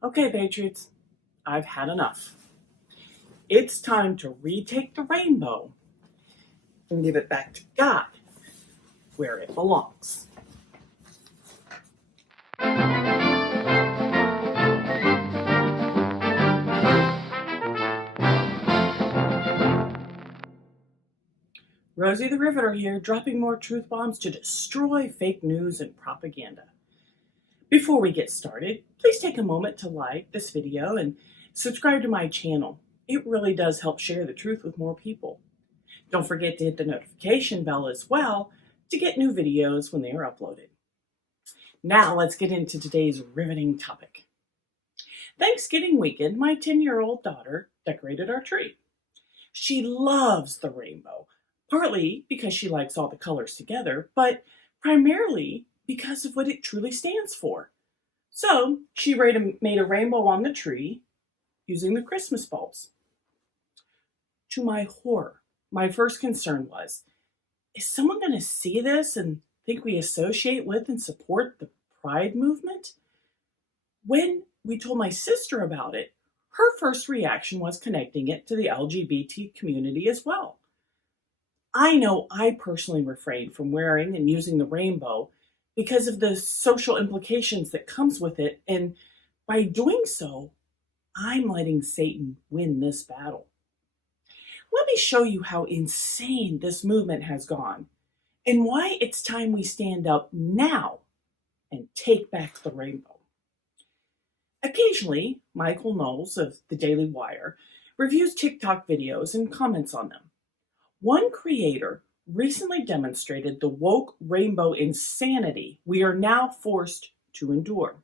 Okay, Patriots, I've had enough. It's time to retake the rainbow and give it back to God where it belongs. Rosie the Riveter here, dropping more truth bombs to destroy fake news and propaganda. Before we get started, please take a moment to like this video and subscribe to my channel. It really does help share the truth with more people. Don't forget to hit the notification bell as well to get new videos when they are uploaded. Now let's get into today's riveting topic. Thanksgiving weekend, my 10-year-old daughter decorated our tree. She loves the rainbow, partly because she likes all the colors together, but primarily because of what it truly stands for. So she made a rainbow on the tree using the Christmas bulbs. To my horror, my first concern was, is someone going to see this and think we associate with and support the Pride movement? When we told my sister about it, her first reaction was connecting it to the LGBT community as well. I know I personally refrained from wearing and using the rainbow because of the social implications that comes with it, and by doing so, I'm letting Satan win this battle. Let me show you how insane this movement has gone and why it's time we stand up now and take back the rainbow. Occasionally, Michael Knowles of the Daily Wire reviews TikTok videos and comments on them. One creator recently demonstrated the woke rainbow insanity we are now forced to endure.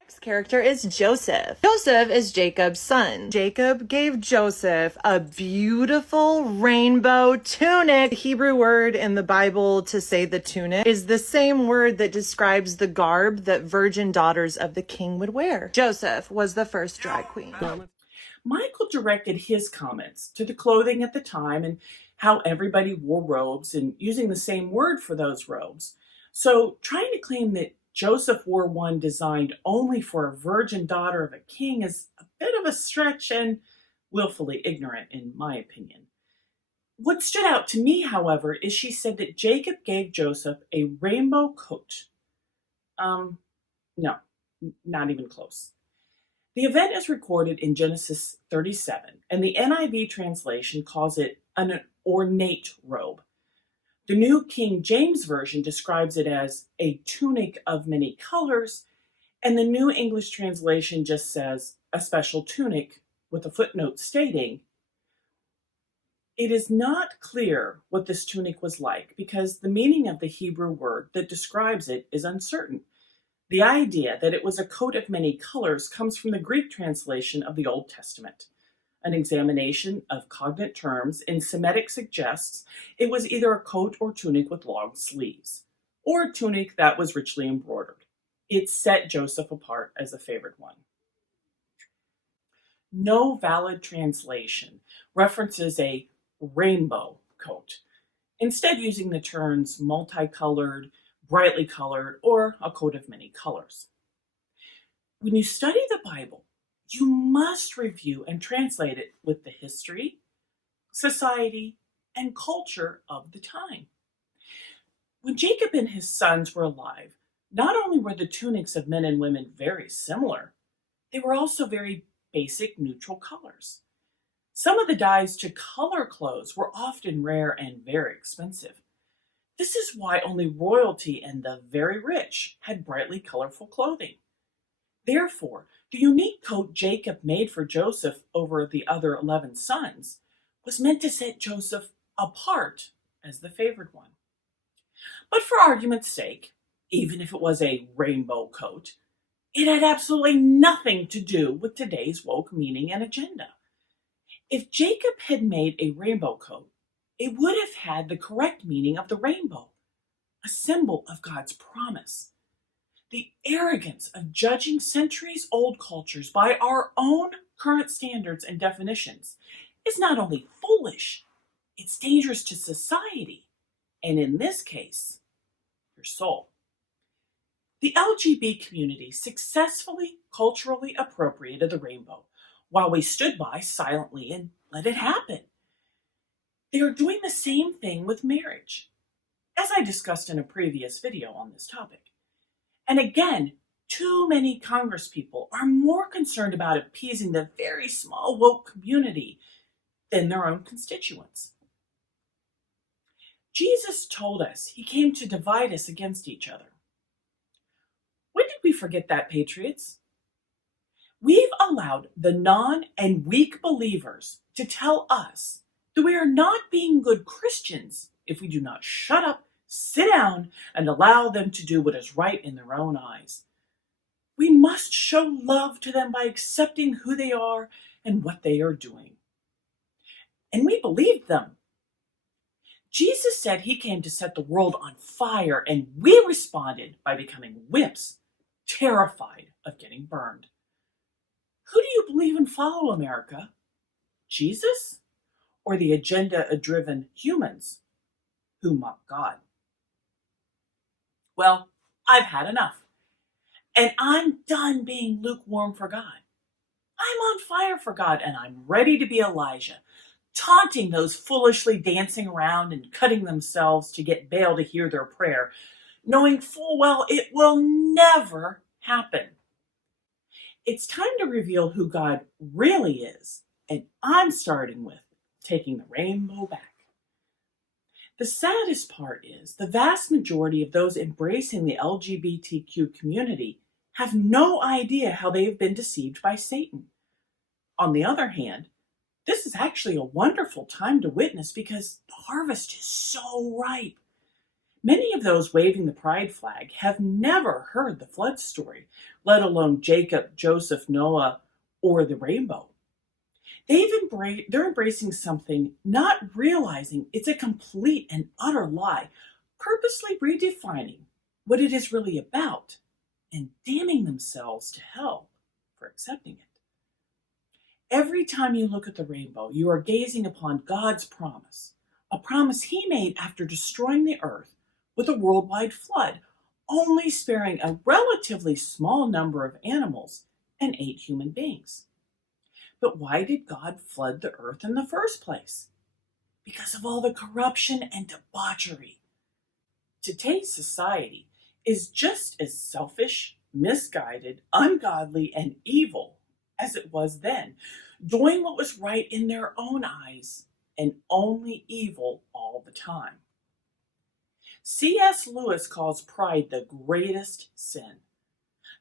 Next character is Joseph. Joseph is Jacob's son. Jacob gave Joseph a beautiful rainbow tunic. The Hebrew word in the Bible to say the tunic is the same word that describes the garb that virgin daughters of the king would wear. Joseph was the first drag queen. Michael directed his comments to the clothing at the time and how everybody wore robes and using the same word for those robes. So trying to claim that Joseph wore one designed only for a virgin daughter of a king is a bit of a stretch and willfully ignorant, in my opinion. What stood out to me, however, is she said that Jacob gave Joseph a rainbow coat. No, not even close. The event is recorded in Genesis 37, and the NIV translation calls it an ornate robe. The New King James Version describes it as a tunic of many colors, and the New English translation just says a special tunic with a footnote stating, it is not clear what this tunic was like because the meaning of the Hebrew word that describes it is uncertain. The idea that it was a coat of many colors comes from the Greek translation of the Old Testament. An examination of cognate terms in Semitic suggests it was either a coat or tunic with long sleeves, or a tunic that was richly embroidered. It set Joseph apart as a favored one. No valid translation references a rainbow coat, instead using the terms multicolored, brightly colored, or a coat of many colors. When you study the Bible, you must review and translate it with the history, society, and culture of the time. When Jacob and his sons were alive, not only were the tunics of men and women very similar, they were also very basic neutral colors. Some of the dyes to color clothes were often rare and very expensive. This is why only royalty and the very rich had brightly colorful clothing. Therefore, the unique coat Jacob made for Joseph over the other 11 sons was meant to set Joseph apart as the favored one. But for argument's sake, even if it was a rainbow coat, it had absolutely nothing to do with today's woke meaning and agenda. If Jacob had made a rainbow coat, it would have had the correct meaning of the rainbow, a symbol of God's promise. The arrogance of judging centuries-old cultures by our own current standards and definitions is not only foolish, it's dangerous to society, and in this case, your soul. The LGBT community successfully culturally appropriated the rainbow while we stood by silently and let it happen. They are doing the same thing with marriage, as I discussed in a previous video on this topic. And again, too many Congresspeople are more concerned about appeasing the very small woke community than their own constituents. Jesus told us he came to divide us against each other. When did we forget that, patriots? We've allowed the non and weak believers to tell us that we are not being good Christians if we do not shut up, sit down, and allow them to do what is right in their own eyes. We must show love to them by accepting who they are and what they are doing. And we believed them. Jesus said he came to set the world on fire, and we responded by becoming wimps, terrified of getting burned. Who do you believe and follow, America? Jesus or the agenda-driven humans who mock God? Well, I've had enough, and I'm done being lukewarm for God. I'm on fire for God, and I'm ready to be Elijah, taunting those foolishly dancing around and cutting themselves to get Baal to hear their prayer, knowing full well it will never happen. It's time to reveal who God really is, and I'm starting with taking the rainbow back. The saddest part is the vast majority of those embracing the LGBTQ community have no idea how they have been deceived by Satan. On the other hand, this is actually a wonderful time to witness because the harvest is so ripe. Many of those waving the pride flag have never heard the flood story, let alone Jacob, Joseph, Noah, or the rainbow. They're embracing something, not realizing it's a complete and utter lie, purposely redefining what it is really about, and damning themselves to hell for accepting it. Every time you look at the rainbow, you are gazing upon God's promise, a promise he made after destroying the earth with a worldwide flood, only sparing a relatively small number of animals and 8 human beings. But why did God flood the earth in the first place? Because of all the corruption and debauchery. Today's society is just as selfish, misguided, ungodly, and evil as it was then, doing what was right in their own eyes and only evil all the time. C.S. Lewis calls pride the greatest sin.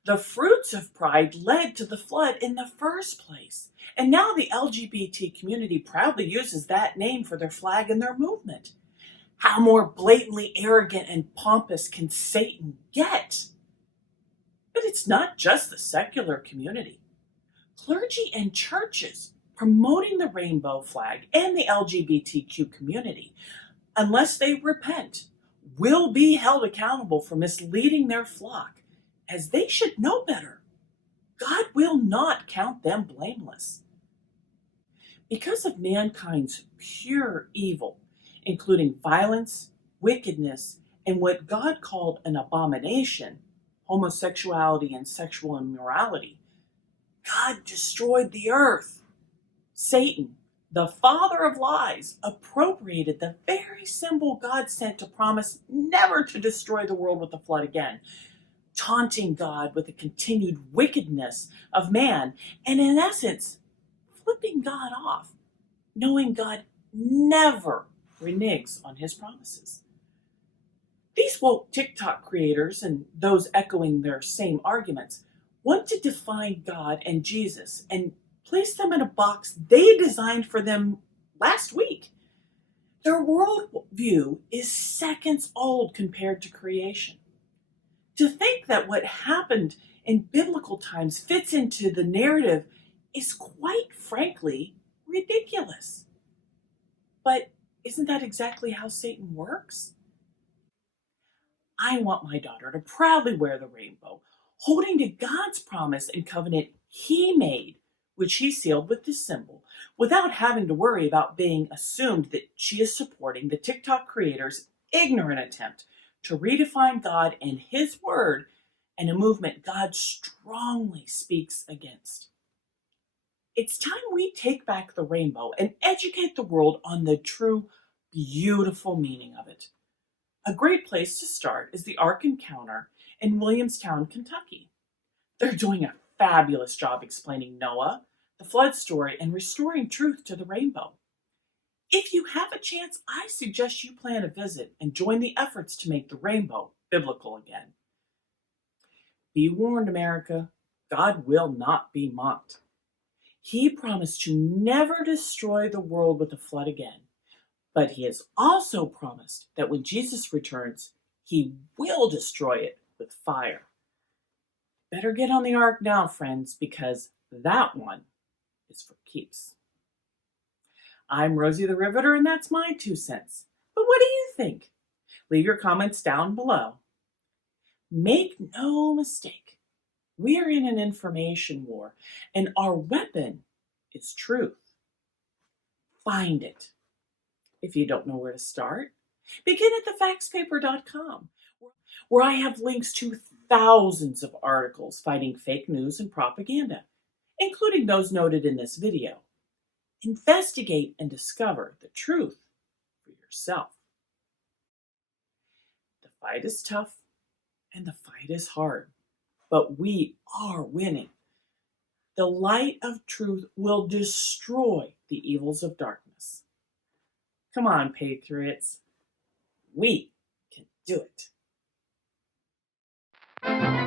The fruits of pride led to the flood in the first place, and now the LGBT community proudly uses that name for their flag and their movement. How more blatantly arrogant and pompous can Satan get? But it's not just the secular community. Clergy and churches promoting the rainbow flag and the LGBTQ community, unless they repent, will be held accountable for misleading their flock, as they should know better. God will not count them blameless. Because of mankind's pure evil, including violence, wickedness, and what God called an abomination, homosexuality and sexual immorality, God destroyed the earth. Satan, the father of lies, appropriated the very symbol God sent to promise never to destroy the world with a flood again, taunting God with the continued wickedness of man, and in essence, flipping God off, knowing God never reneges on his promises. These woke TikTok creators and those echoing their same arguments want to define God and Jesus and place them in a box they designed for them last week. Their worldview is seconds old compared to creation. To think that what happened in biblical times fits into the narrative is quite frankly ridiculous. But isn't that exactly how Satan works? I want my daughter to proudly wear the rainbow, holding to God's promise and covenant he made, which he sealed with this symbol, without having to worry about being assumed that she is supporting the TikTok creator's ignorant attempt to redefine God and his word and a movement God strongly speaks against. It's time we take back the rainbow and educate the world on the true, beautiful meaning of it. A great place to start is the Ark Encounter in Williamstown, Kentucky. They're doing a fabulous job explaining Noah, the flood story, and restoring truth to the rainbow. If you have a chance, I suggest you plan a visit and join the efforts to make the rainbow biblical again. Be warned, America, God will not be mocked. He promised to never destroy the world with a flood again, but he has also promised that when Jesus returns, he will destroy it with fire. Better get on the ark now, friends, because that one is for keeps. I'm Rosie the Riveter, and that's my 2 cents. But what do you think? Leave your comments down below. Make no mistake, we're in an information war, and our weapon is truth. Find it. If you don't know where to start, begin at thefactspaper.com, where I have links to thousands of articles fighting fake news and propaganda, including those noted in this video. Investigate and discover the truth for yourself. The fight is tough and the fight is hard, but we are winning. The light of truth will destroy the evils of darkness. Come on, patriots. We can do it.